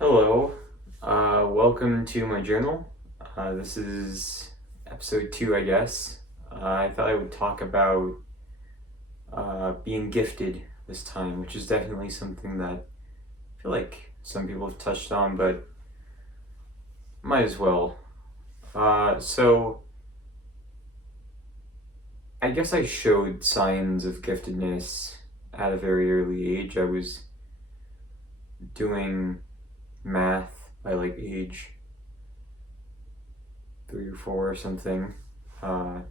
Hello, welcome to my journal. This is episode 2, I guess. I thought I would talk about being gifted this time, which is definitely something that I feel like some people have touched on, but might as well. So, I guess I showed signs of giftedness at a very early age. I was doing math by like age 3 or 4 or something, and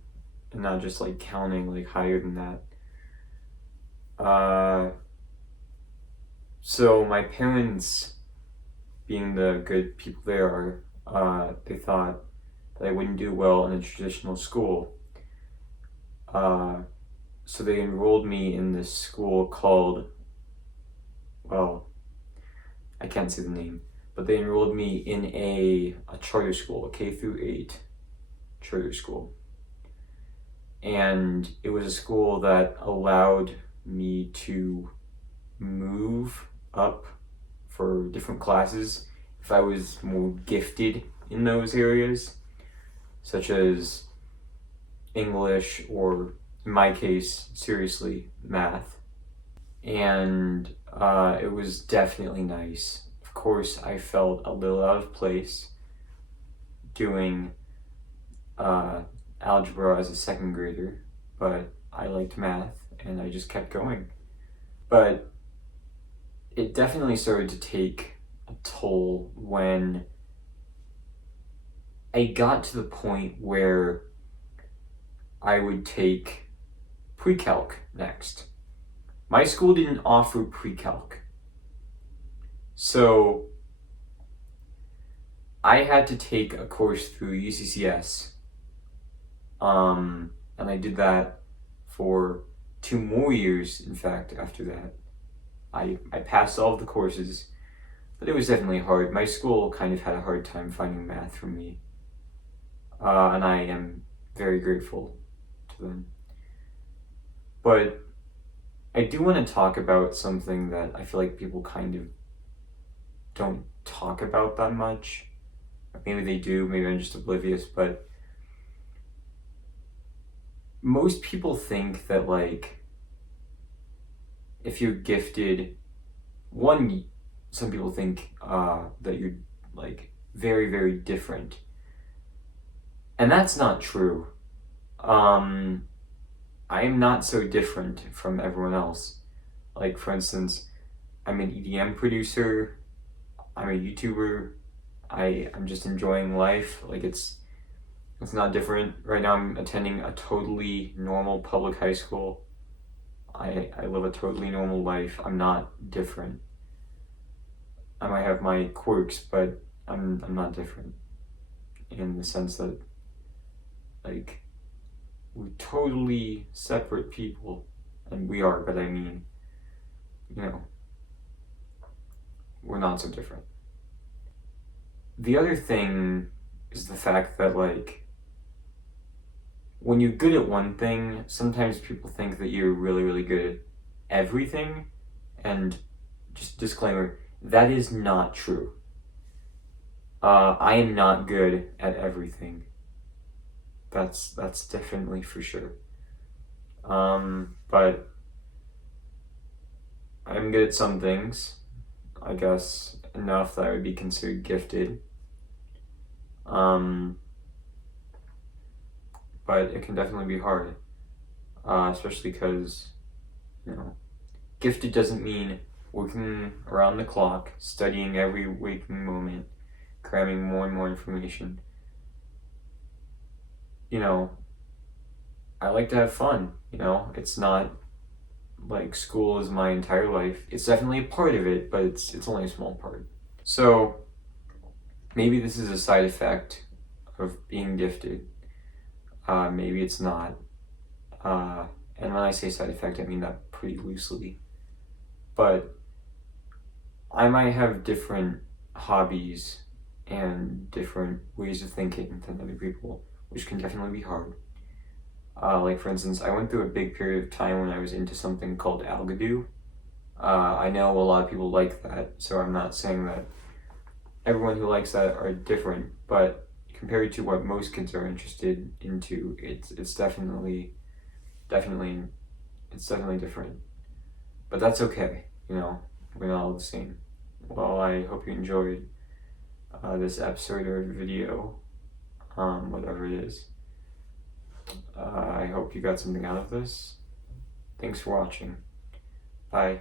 not just like counting like higher than that. So my parents, being the good people they are, they thought that I wouldn't do well in a traditional school. So they enrolled me in this school called, well, I can't say the name, but they enrolled me in a charter school, a K through 8 charter school. And it was a school that allowed me to move up for different classes if I was more gifted in those areas, such as English, or in my case, seriously, math. And it was definitely nice. Of course, I felt a little out of place doing algebra as a second grader, but I liked math and I just kept going. But it definitely started to take a toll when I got to the point where I would take pre-calc next. My school didn't offer pre-calc, so I had to take a course through UCCS, and I did that for 2 more years. In fact, after that, I passed all of the courses, but it was definitely hard. My school kind of had a hard time finding math for me, and I am very grateful to them. But I do want to talk about something that I feel like people kind of don't talk about that much. Maybe they do, maybe I'm just oblivious, but most people think that, like, if you're gifted, some people think that you're, like, very, very different. And that's not true. I am not so different from everyone else. Like, for instance, I'm an EDM producer, I'm a YouTuber, I'm just enjoying life. Like, it's not different. Right now I'm attending a totally normal public high school. I live a totally normal life. I'm not different. I might have my quirks, but I'm not different in the sense that, like, we're totally separate people, and we are, but I mean, we're not so different. The other thing is the fact that, like, when you're good at one thing, sometimes people think that you're really, really good at everything, and just disclaimer, that is not true. I am not good at everything. That's definitely for sure. But I'm good at some things, I guess enough that I would be considered gifted. But it can definitely be hard, especially because, gifted doesn't mean working around the clock, studying every waking moment, cramming more and more information. I like to have fun, it's not like school is my entire life. It's definitely a part of it, but it's only a small part. So maybe this is a side effect of being gifted. Maybe it's not. And when I say side effect, I mean that pretty loosely. But I might have different hobbies and different ways of thinking than other people, which can definitely be hard. Like, for instance, I went through a big period of time when I was into something called algodoo. I know a lot of people like that, so I'm not saying that everyone who likes that are different, but compared to what most kids are interested into, it's definitely it's definitely different. But that's okay, you know. We're not all the same. Well, I hope you enjoyed this episode or video, whatever it is. I hope you got something out of this. Thanks for watching. Bye.